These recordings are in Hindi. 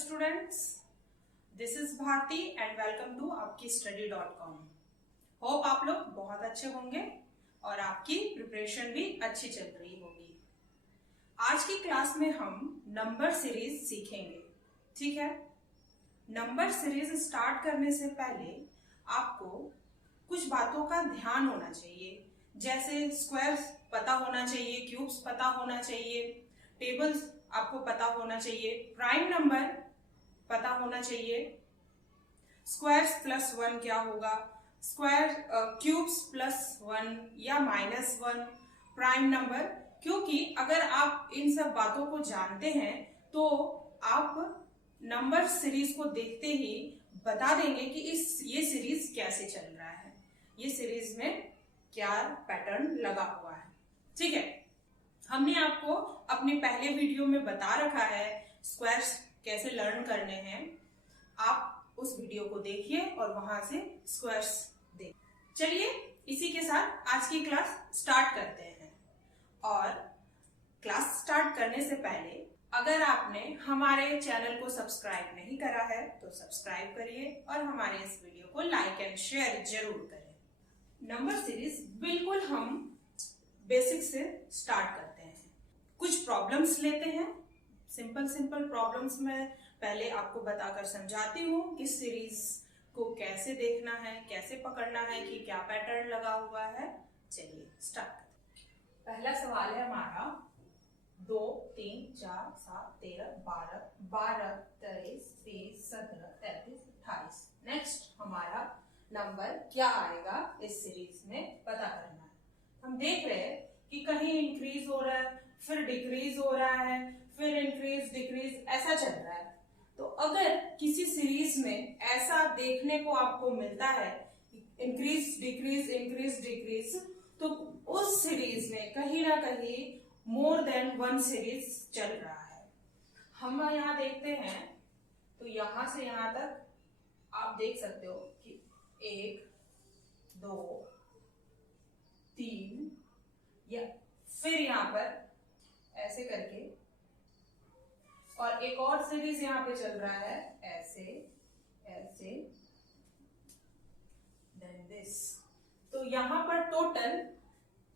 students, this is Bharti and welcome to आपकीstudy.com। होप आप लोग बहुत अच्छे होंगे और आपकी प्रिपरेशन भी अच्छी चल रही होगी। आज की क्लास में हम नंबर सीरीज सीखेंगे, ठीक है। नंबर सीरीज स्टार्ट करने से पहले आपको कुछ बातों का ध्यान होना चाहिए, जैसे स्क्वायर्स पता होना चाहिए, क्यूब्स पता होना चाहिए, टेबल्स आपको पता होना चाहिए, प्राइम नंबर पता होना चाहिए, स्क्वायर्स प्लस वन क्या होगा, स्क्वायर क्यूब्स प्लस वन या माइनस वन, प्राइम नंबर। क्योंकि अगर आप इन सब बातों को जानते हैं तो आप नंबर सीरीज को देखते ही बता देंगे कि ये सीरीज कैसे चल रहा है, ये सीरीज में क्या पैटर्न लगा हुआ है, ठीक है। हमने आपको अपने पहले वीडियो में बता रखा है स्क्वायर्स कैसे लर्न करने हैं। आप उस वीडियो को देखिए और वहां से स्क्वायर्स देखिए। चलिए इसी के साथ आज की क्लास स्टार्ट करते हैं। और क्लास स्टार्ट करने से पहले अगर आपने हमारे चैनल को सब्सक्राइब नहीं करा है तो सब्सक्राइब करिए और हमारे इस वीडियो को लाइक एंड शेयर जरूर करें। नंबर सीरीज बिल्कुल हम बेसिक से स्टार्ट करते हैं। कुछ प्रॉब्लम्स लेते हैं, सिंपल प्रॉब्लम्स में पहले आपको बताकर समझाती हूँ कि सीरीज को कैसे देखना है, कैसे पकड़ना है, कि क्या पैटर्न लगा हुआ है। चलिए स्टार्ट करते हैं। पहला सवाल है हमारा 2, 3, 4, 7, 13, 12, 12, 23, 30, 17, 33, 28। नेक्स्ट हमारा नंबर क्या आएगा इस सीरीज में पता करना है। हम देख रहे हैं कि कहीं इंक्रीज हो रहा है, फिर डिक्रीज हो रहा है, फिर इंक्रीज डिक्रीज ऐसा चल रहा है। तो अगर किसी सीरीज में ऐसा देखने को आपको मिलता है इंक्रीज डिक्रीज, तो उस सीरीज में कहीं ना कहीं मोर देन वन सीरीज चल रहा है। हम यहाँ देखते हैं तो यहां से यहां तक आप देख सकते हो कि 1, 2, 3 या फिर यहां पर ऐसे करके, और एक और सीरीज यहां पे चल रहा है ऐसे ऐसे देन दिस। तो यहां पर टोटल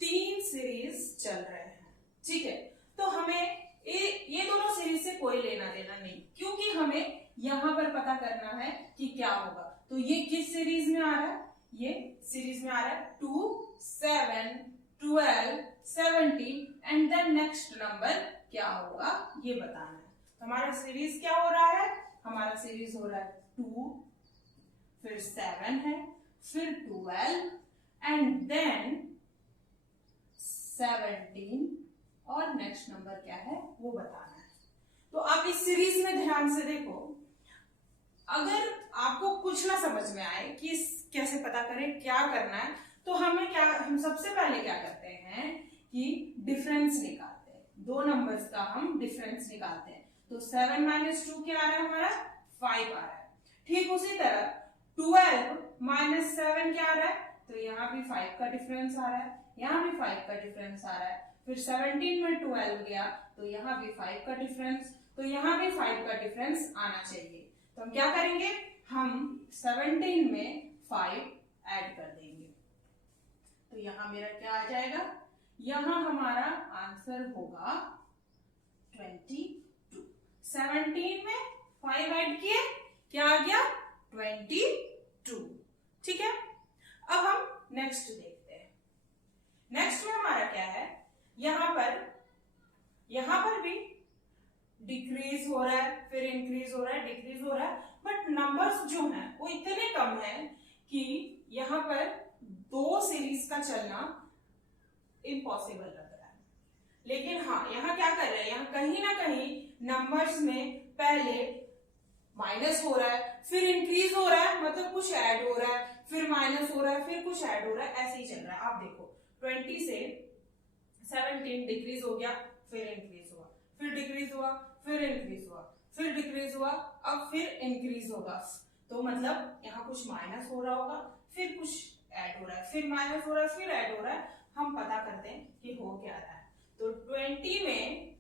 3 सीरीज चल रहे हैं, ठीक है। तो हमें ये दोनों सीरीज से कोई लेना देना नहीं, क्योंकि हमें यहां पर पता करना है कि क्या होगा। तो ये किस सीरीज में आ रहा है, ये सीरीज में आ रहा है 2, 7, 12, 17 एंड देन नेक्स्ट नंबर क्या होगा ये बताना है। तो हमारा सीरीज क्या हो रहा है, हमारा सीरीज हो रहा है 2, फिर 7 है, फिर 12 एंड देन 17 और नेक्स्ट नंबर क्या है वो बताना है। तो आप इस सीरीज में ध्यान से देखो। अगर आपको कुछ ना समझ में आए कि कैसे पता करें, क्या करना है, तो हम सबसे पहले क्या करते हैं कि डिफरेंस निकालते हैं। दो नंबर्स का हम डिफरेंस निकालते हैं। तो 7 - 2 क्या आ रहा है हमारा 5 आ रहा है। ठीक उसी तरह 12 - 7 क्या आ रहा है, तो यहाँ भी 5 का डिफरेंस आ रहा है, यहाँ भी 5 का डिफरेंस आ रहा है। फिर 17 में 12 गया तो यहाँ भी 5 का डिफरेंस, तो यहाँ भी 5 का डिफरेंस आना चाहिए। तो हम क्या करेंगे, हम 17 में 5 ऐड कर देंगे। तो यहां मेरा क्या आ जाएगा, यहां हमारा आंसर होगा 22। 17 में 5 ऐड किए, क्या आ गया 22, ठीक है। अब हम नेक्स्ट देखते हैं। नेक्स्ट में हमारा क्या है, यहां पर भी डिक्रीज हो रहा है, फिर इंक्रीज हो रहा है, डिक्रीज हो रहा है, बट नंबर्स जो हैं वो इतने कम हैं कि यहां पर 2 सीरीज का चलना इम्पॉसिबल लग रहा है। लेकिन हाँ, यहाँ क्या कर रहे हैं, यहाँ कहीं ना कहीं नंबर्स में पहले माइनस हो रहा है, फिर इंक्रीज हो रहा है, मतलब कुछ ऐड हो रहा है, फिर माइनस हो रहा है, फिर कुछ ऐड हो रहा है, ऐसे ही चल रहा है। आप देखो 20 से 17 डिक्रीज हो गया, फिर इंक्रीज हुआ, फिर डिक्रीज हुआ, फिर इंक्रीज हुआ, फिर डिक्रीज हुआ, अब फिर इंक्रीज होगा। तो मतलब यहाँ कुछ माइनस हो रहा होगा, फिर कुछ ऐड हो रहा है, फिर माइनस हो रहा है, फिर ऐड हो रहा है। हम पता करते हैं कि हो क्या रहा है। तो 20 में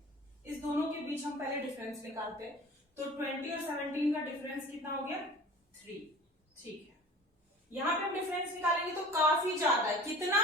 इस दोनों के बीच हम पहले डिफरेंस निकालते हैं। तो 20 और 17 का डिफरेंस कितना हो गया 3। ठीक है, यहाँ पे हम डिफरेंस निकालेंगे तो काफी ज्यादा है। कितना?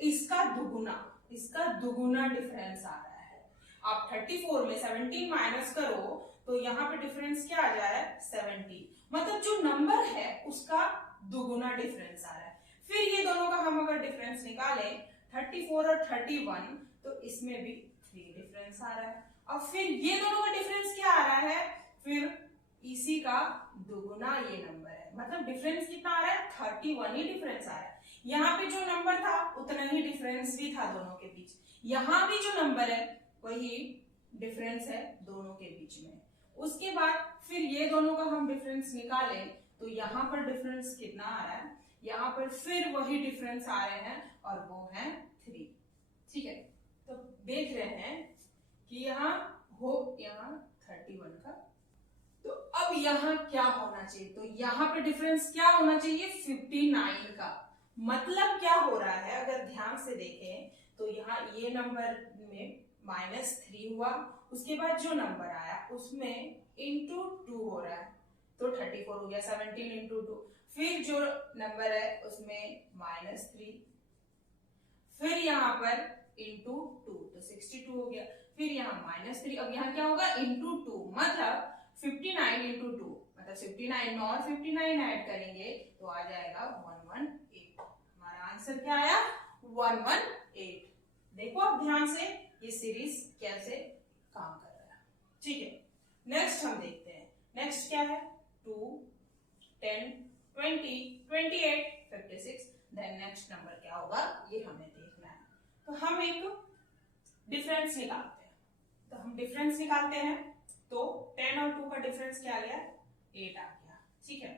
इसका दुगुना डिफरेंस आ रहा है। आप 34 में 17 माइनस करो तो यहाँ पे डिफरेंस क्या आ जाए 17, मतलब जो नंबर है उसका दुगुना डिफरेंस आ रहा है। फिर ये दोनों का हम अगर डिफरेंस निकालें 34 और 31 तो इसमें भी 3 डिफरेंस आ रहा है। और फिर ये दोनों का डिफरेंस क्या आ रहा है, फिर इसी का दुगुना ये नंबर है, मतलब डिफरेंस कितना आ रहा है 31 ही डिफरेंस आ रहा है। यहाँ पे जो नंबर था उतना ही डिफरेंस भी था दोनों के बीच, यहाँ भी जो नंबर है वही डिफरेंस है दोनों के बीच में। उसके बाद फिर ये दोनों का हम डिफरेंस निकालें तो यहाँ पर डिफरेंस कितना आ रहा है, यहाँ पर फिर वही डिफरेंस आ रहे हैं और वो है 3। ठीक है, तो देख रहे हैं कि यहाँ 31 का, तो अब यहाँ क्या होना चाहिए, तो यहाँ पे डिफरेंस क्या होना चाहिए 59 का। मतलब क्या हो रहा है अगर ध्यान से देखें तो यहाँ ये नंबर में -3 हुआ, उसके बाद जो नंबर आया उसमें इंटू 2 हो रहा है तो 34 हो गया, 17 इंटू 2, फिर जो नंबर है उसमें -3, फिर यहाँ पर इंटू 2 तो 62 हो गया, फिर यहाँ -3, अब यहाँ क्या होगा इंटू 2, मतलब 59 इंटू 2, मतलब 59 और 59 ऐड करेंगे तो आ जाएगा 118। हमारा आंसर क्या आया 118। देखो अब ध्यान से ये सीरीज कैसे काम कर रहा है। ठीक है, नेक्स्ट हम देखते हैं। नेक्स्ट क्या है 2, 10, 20, 28, 56। देन नेक्स्ट नंबर क्या होगा ये हमें देखना है। तो हम एक डिफरेंस निकालते हैं, तो हम डिफरेंस निकालते हैं तो 10 और 2 का डिफरेंस क्या आ गया 8 आ गया। ठीक है,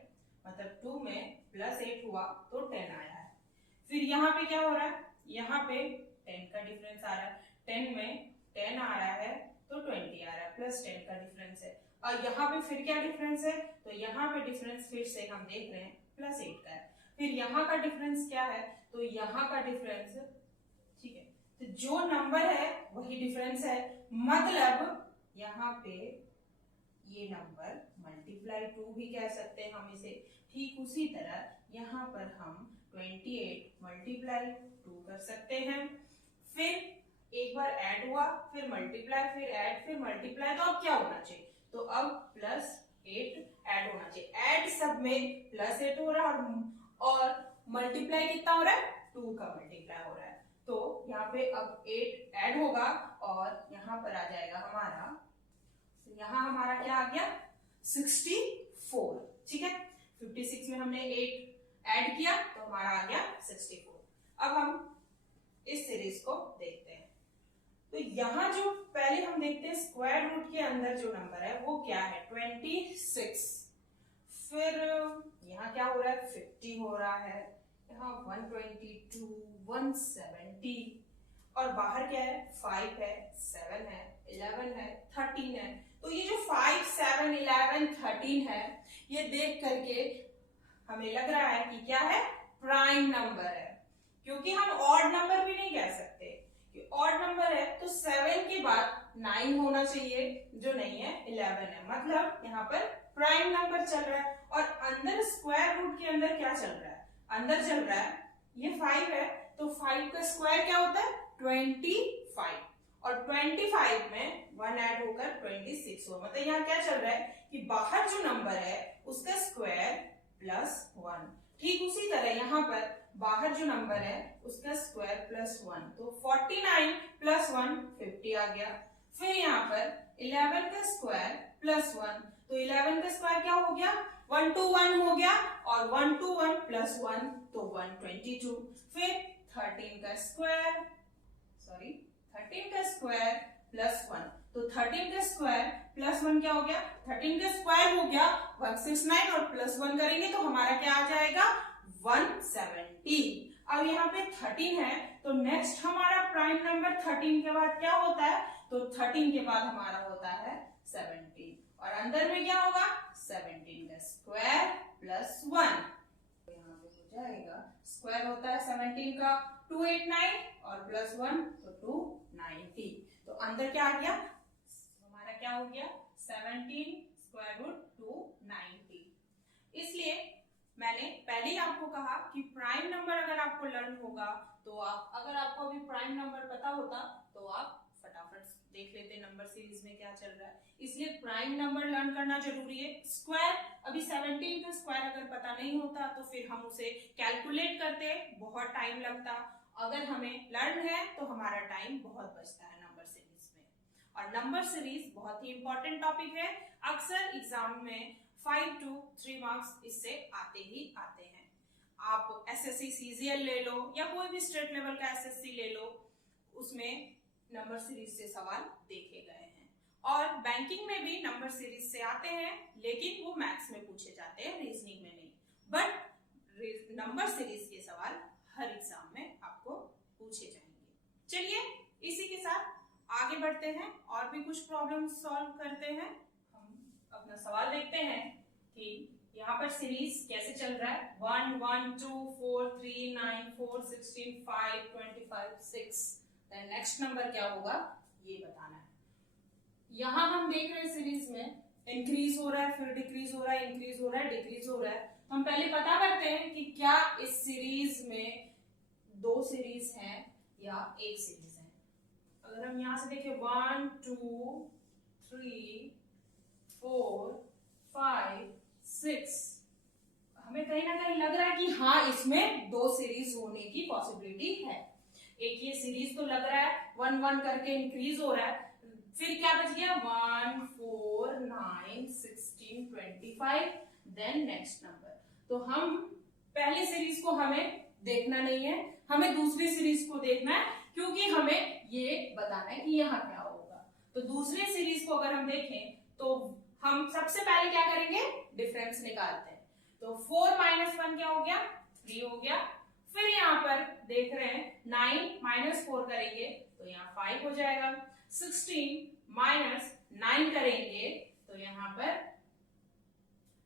मतलब 2 में +8 हुआ तो 10 आया है। फिर यहाँ पे क्या हो रहा है, यहाँ पे 10 का डिफरेंस आ रहा है, 10 में 10 आ रहा है तो 20 आ रहा है, +10 का डिफरेंस है। और यहाँ पे फिर क्या डिफरेंस है, तो यहाँ पे डिफरेंस फिर से हम देख रहे हैं +8 का है। फिर यहाँ का डिफरेंस क्या है, तो यहाँ का डिफरेंस, ठीक है, तो जो नंबर है वही डिफरेंस है, मतलब यहाँ पे ये नंबर ×2 भी कह सकते हैं हम इसे। ठीक उसी तरह यहाँ पर हम 28 ×2 कर सकते हैं। फिर एक बार ऐड हुआ, फिर मल्टीप्लाई, फिर ऐड, फिर मल्टीप्लाई, तो अब क्या होना चाहिए, तो अब +8 ऐड होना चाहिए। ऐड सब में +8 हो रहा है और मल्टीप्लाई कितना हो रहा है 2 का मल्टीप्लाई हो रहा है, तो यहाँ पे अब 8 ऐड होगा और यहाँ पर आ जाएगा हमारा, तो यहाँ हमारा क्या आ गया 64। ठीक है, 56 में हमने 8 ऐड किया तो हमारा आ गया 64। अब हम इस सीरीज को देखते हैं। तो यहाँ जो पहले हम देखते हैं स्क्वायर रूट के अंदर जो नंबर है वो क्या है 26। फिर यहाँ क्या हो रहा है 50 हो रहा है, यहाँ 122, 170 और बाहर क्या है 5 है, 7 है, 11 है, 13 है। तो ये जो 5, 7, 11, 13 है ये देख करके हमें लग रहा है कि क्या है प्राइम नंबर है, क्योंकि हम ऑड नंबर भी नहीं कह सकते कि ऑड नंबर है तो 7 के बाद 9 होना चाहिए, जो नहीं है 11 है, मतलब यहाँ पर प्राइम नंबर चल रहा है। और अंदर स्क्वायर रूट के अंदर क्या चल रहा है, अंदर चल रहा है ये 5 है तो 5 का स्क्वायर क्या होता है 25, और 25 में 1 ऐड होकर 26 हुआ, मतलब यहाँ क्या चल रहा है कि बाहर जो नंबर है उसका स्क्वायर +1। ठीक उसी तरह यहाँ पर बाहर जो नंबर है उसका स्क्वायर +1, तो 49 + 1 50 आ गया। फिर यहाँ पर 11 का स्क्वायर +1, तो 11 का स्क्वायर क्या हो गया 1 to 1 हो गया, और 1 to 1 + 1 तो 122। फिर 13 का स्क्वायर +1, तो 13 का स्क्वायर +1 क्या हो गया 13 का स्क्वायर हो गया 169, और +1 करेंगे तो हमारा क्या आ जाएगा 170। अब यहाँ पे 13 है तो नेक्स्ट हमारा प्राइम नंबर 13 के बाद क्या होता है, तो 13 के बाद हमारा होता है 17, और अंदर में क्या होगा 17 का स्क्वायर +1, तो यहाँ पे हो जाएगा स्क्वायर होता है 17 का 289 और +1 तो 290, तो अंदर क्या आ गया हमारा क्या हो गया 17 ही आपको कहा कि प्राइम नंबर अगर आपको लर्न होगा तो अगर आपको अभी प्राइम नंबर पता होता तो आप फटाफट देख लेते नंबर सीरीज में क्या चल रहा है। इसलिए प्राइम नंबर लर्न करना जरूरी है। स्क्वायर, अभी 17 का स्क्वायर अगर पता नहीं होता तो फिर हम उसे कैलकुलेट करते, बहुत टाइम लगता। अगर हमें लर्न है तो हमारा टाइम बहुत बचता है नंबर सीरीज में। और नंबर सीरीज बहुत ही इंपॉर्टेंट टॉपिक है, अक्सर एग्जाम में 5 to 3 मार्क्स इससे आते ही आते हैं। आप एसएससी सीजीएल ले लो या कोई भी स्टेट लेवल का एसएससी ले लो, उसमें नंबर सीरीज से सवाल देखे गए हैं। और बैंकिंग में भी नंबर सीरीज से आते हैं, लेकिन वो मैथ्स में पूछे जाते हैं, रीजनिंग में नहीं। बट नंबर सीरीज के सवाल हर एग्जाम में आपको पूछे जाएंगे। चलिए इसी के साथ आगे बढ़ते हैं और भी कुछ प्रॉब्लम सॉल्व करते हैं। हम अपना सवाल देखते हैं कि यहाँ पर सीरीज कैसे चल रहा है। 1 1 2 4 3 9 4 16 5 25 6। नेक्स्ट नंबर क्या होगा ये बताना है। यहाँ हम देख रहे हैं सीरीज में इंक्रीज हो रहा है, फिर डिक्रीज हो रहा है, इंक्रीज हो रहा है, डिक्रीज हो रहा है। हम पहले पता करते हैं कि क्या इस सीरीज में 2 सीरीज हैं या एक सीरीज है। अगर हम यहाँ से देखें 1 2 3 4 5 6, हमें कहीं ना कहीं लग रहा है कि हाँ इसमें 2 सीरीज होने की पॉसिबिलिटी है। एक ये सीरीज तो लग रहा है 1 1 करके इंक्रीज हो रहा है, फिर क्या बच गया 1 4 9 16 25, देन नेक्स्ट नंबर। तो हम पहले सीरीज को हमें देखना नहीं है, हमें दूसरी सीरीज को देखना है, क्योंकि हमें ये बताना है कि यहाँ क्या होगा। तो दूसरे सीरीज को अगर हम देखें तो हम सबसे पहले क्या करेंगे, डिफरेंस निकालते हैं। तो 4 - 1 क्या हो गया, 3 हो गया। फिर यहाँ पर देख रहे हैं 9 - 4 करेंगे तो यहाँ 5 हो जाएगा। 16 - 9 करेंगे तो यहाँ पर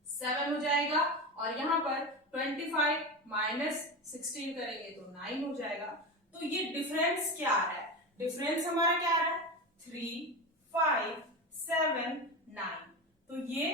7 हो जाएगा। और यहाँ पर 25 - 16 करेंगे तो 9 हो जाएगा। तो ये डिफरेंस क्या आ रहा है, डिफरेंस हमारा क्या आ रहा है 3 5 7 9। तो ये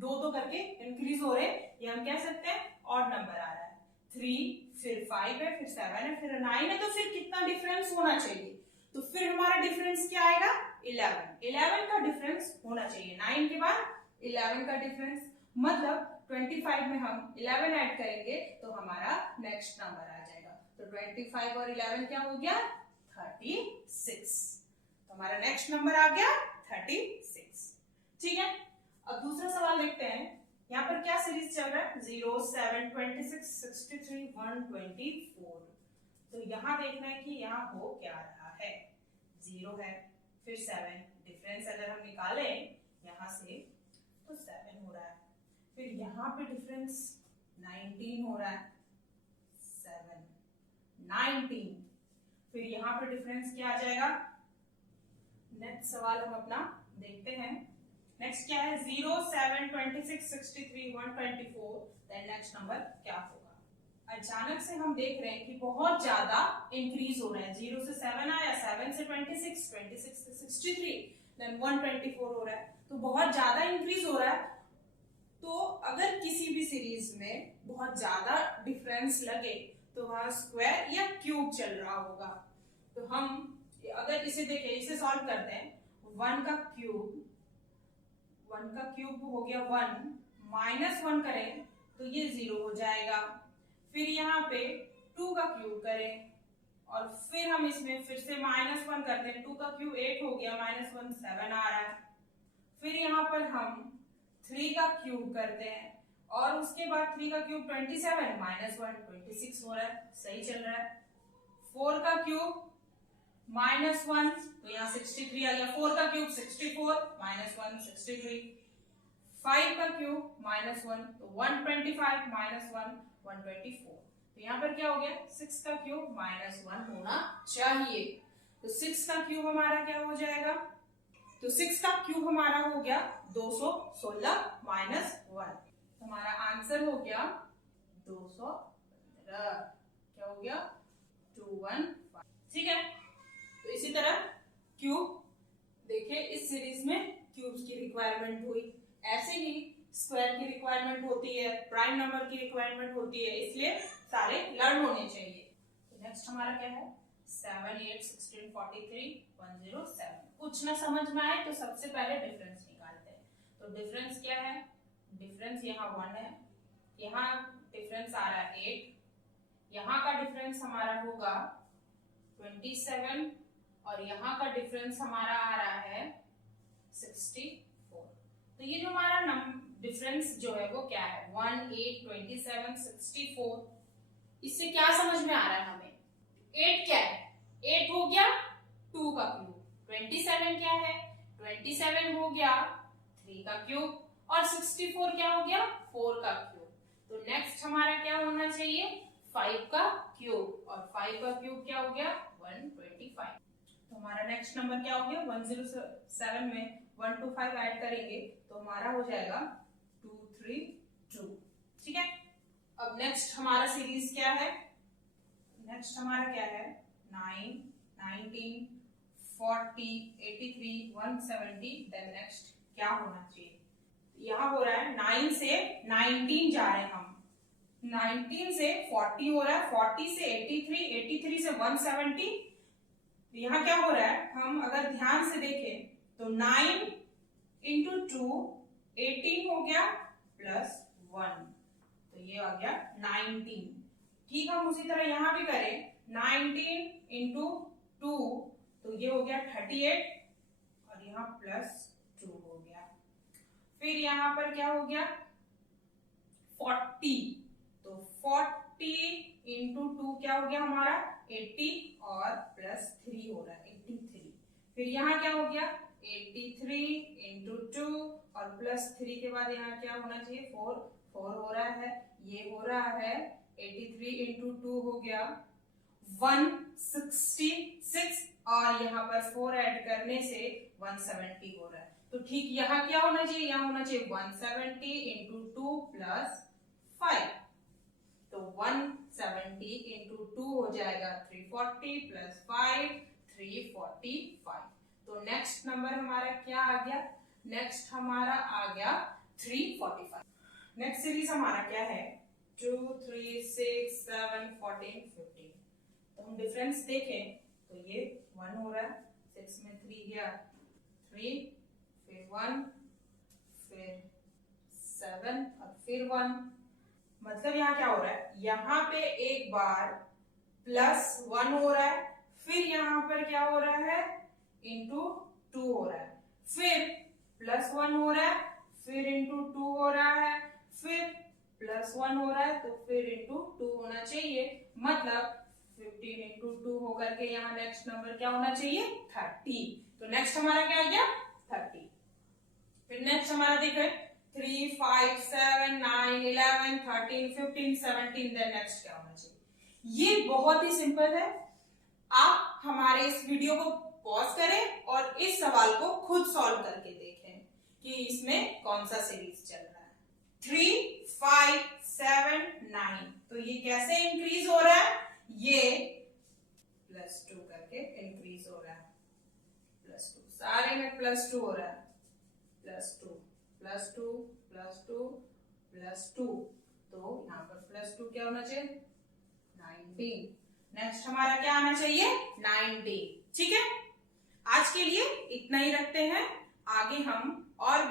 2 करके इंक्रीज हो रहे, ये हम कह सकते हैं ऑड नंबर आ रहा है। 3 फिर 5 है, फिर 7 है, फिर 9 है, तो फिर कितना डिफरेंस होना चाहिए। तो फिर हमारा डिफरेंस क्या आएगा 11 का डिफरेंस होना चाहिए। 9 के बाद 11 का डिफरेंस, मतलब 25 में हम 11 ऐड करेंगे तो हमारा नेक्स्ट नंबर आ जाएगा। तो 25 और 11 क्या हो गया 36। तो हमारा नेक्स्ट नंबर आ गया 36। ठीक है, अब दूसरा सवाल देखते हैं। यहाँ पर क्या सीरीज चल रहा है 0 7 26 63 124। तो यहाँ देखना है कि यहाँ हो क्या रहा है। 0 है, फिर 7, डिफरेंस अगर हम निकालें यहाँ से तो 7 हो रहा है। फिर यहाँ पे डिफरेंस 19 हो रहा है, 7 19। फिर यहाँ पे डिफरेंस क्या आ जाएगा। नेक्स्ट सवाल हम अपना देखते हैं। नेक्स्ट क्या है 0 7 26 63 124। देन नेक्स्ट नंबर क्या होगा। अचानक से हम देख रहे हैं कि बहुत ज्यादा इंक्रीज हो रहा है। 0 से 7 आया, 7 से 26, 26 से 63, देन 124 हो रहा है। तो बहुत ज्यादा इंक्रीज हो रहा है। तो अगर किसी भी सीरीज में बहुत ज्यादा डिफरेंस लगे तो वहां स्क्वायर या क्यूब चल रहा होगा। तो हम अगर इसे देखें, इसे सॉल्व करते हैं। 1 का क्यूब हो गया 1, -1 करें तो ये 0 हो जाएगा। फिर यहाँ पे 2 का क्यूब करें और फिर हम इसमें फिर से -1 करते हैं। 2 का क्यूब 8 हो गया, -1 7 आ रहा है। फिर यहाँ पर हम 3 का क्यूब करते हैं और उसके बाद 3 का क्यूब 27 -1 26 हो रहा है, सही चल रहा है। 4 का क्यूब -1 तो यहाँ 63 आ गया। 4 का क्यूब 64 -1 63। 5 का क्यूब -1 तो 125 -1 124। तो यहाँ पर क्या हो गया 6 का क्यूब -1 होना चाहिए। तो 6 का क्यूब हमारा क्या हो जाएगा, तो 6 का क्यूब हमारा हो गया 216 -1। हमारा आंसर हो गया 215। क्या हो गया 215। ठीक है, तो इसी तरह क्यूब देखे, इस सीरीज में क्यूब्स की रिक्वायरमेंट हुई। ऐसे ही स्क्वायर की रिक्वायरमेंट रिक्वायरमेंट होती है, प्राइम नंबर की रिक्वायरमेंट होती है, इसलिए सारे लर्न होने चाहिए। तो नेक्स्ट हमारा क्या है 7, 8, 16, 43, 107। कुछ ना समझ में आए तो सबसे पहले डिफरेंस निकालते हैं। तो डिफरेंस क्या है, डिफरेंस यहाँ 1 है, यहाँ डिफरेंस आ रहा है 8, यहाँ का डिफरेंस हमारा होगा 27 और यहाँ का डिफरेंस हमारा आ रहा है 64। तो ये जो हमारा डिफरेंस जो है वो क्या है 1, 8, 27, 64। इससे क्या समझ में आ रहा है हमें, 8 क्या है, 8 हो गया 2 का क्यूब, 27 क्या है 27 हो गया 3 का क्यूब, और 64 क्या हो गया 4 का क्यूब। तो नेक्स्ट हमारा क्या होना चाहिए 5 का क्यूब, और 5 का क्यूब क्या हो गया 125। तो हमारा नेक्स्ट नंबर क्या हो गया 107 में 1 to 5 ऐड करेंगे तो हमारा हो जाएगा 232। ठीक है, अब नेक्स्ट हमारा सीरीज क्या है, नेक्स्ट हमारा क्या है 9, 19, 40, 83, 170। देन नेक्स्ट क्या होना चाहिए, यहाँ हो रहा है 9 से 19 जा रहे हैं हम, 19 से 40 हो रहा है, 40 से 83, 83 से 170। यहाँ क्या हो रहा है, हम अगर ध्यान से देखें तो 9 इंटू 2 18 हो गया प्लस 1, तो ये आ गया 19। ठीक, हम उसी तरह यहाँ भी करें 19 इंटू 2 तो ये हो गया 38 और यहाँ प्लस 2 हो गया। फिर यहाँ पर क्या हो गया 40, तो 40 इंटू 2 क्या हो गया हमारा 80 और प्लस 3 हो रहा है 83। फिर यहाँ क्या हो गया 83 इंटू 2 और प्लस 3 के बाद यहाँ क्या होना चाहिए 4 हो रहा है, ये हो रहा है 83 इंटू 2 हो गया 166 और यहाँ पर 4 ऐड करने से 170 हो रहा है। तो ठीक यहाँ क्या होना चाहिए, यहाँ होना चाहिए 170 इंटू 2 प्लस 5, तो 170 इंटू 2 हो जाएगा 340 प्लस 5 345। तो नेक्स्ट नंबर हमारा क्या आ गया, नेक्स्ट हमारा आ गया 345। नेक्स्ट सीरीज हमारा क्या है 2, 3, 6, 7, 14, 15। तो हम डिफरेंस देखें तो ये 1 हो रहा है, 6 में 3 गया 3, फिर 1, फिर 7 और फिर 1। मतलब यहाँ क्या हो रहा है, यहाँ पे एक बार प्लस 1 हो रहा है, फिर यहाँ पर क्या हो रहा है इंटू 2 हो रहा है, फिर प्लस 1 हो रहा है, फिर इंटू 2 हो रहा है, फिर प्लस 1 हो रहा है, तो फिर इंटू 2 होना चाहिए। मतलब 15 इंटू 2 होकर के यहाँ नेक्स्ट नंबर क्या होना चाहिए 30। तो नेक्स्ट हमारा क्या आ गया 30। फिर नेक्स्ट हमारा देखो 3, 5, 7, 9, 11, 13, 15, 17। देन नेक्स्ट क्या होना चाहिए, ये बहुत ही सिंपल है। आप हमारे इस वीडियो को पॉज करें और इस सवाल को खुद सॉल्व करके देखें कि इसमें कौन सा सीरीज चल रहा है। 3, 5, 7, 9, तो ये कैसे इंक्रीज हो रहा है, ये प्लस 2 करके इंक्रीज हो रहा है, प्लस 2 सारे में प्लस 2 हो रहा है, प्लस 2 प्लस 2 प्लस 2 प्लस 2। तो यहाँ पर प्लस 2 क्या होना चाहिए 19। नेक्स्ट हमारा क्या आना चाहिए 90। ठीक है, आज के लिए इतना ही रखते हैं, आगे हम और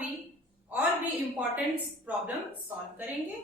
भी इंपॉर्टेंट प्रॉब्लम सॉल्व करेंगे।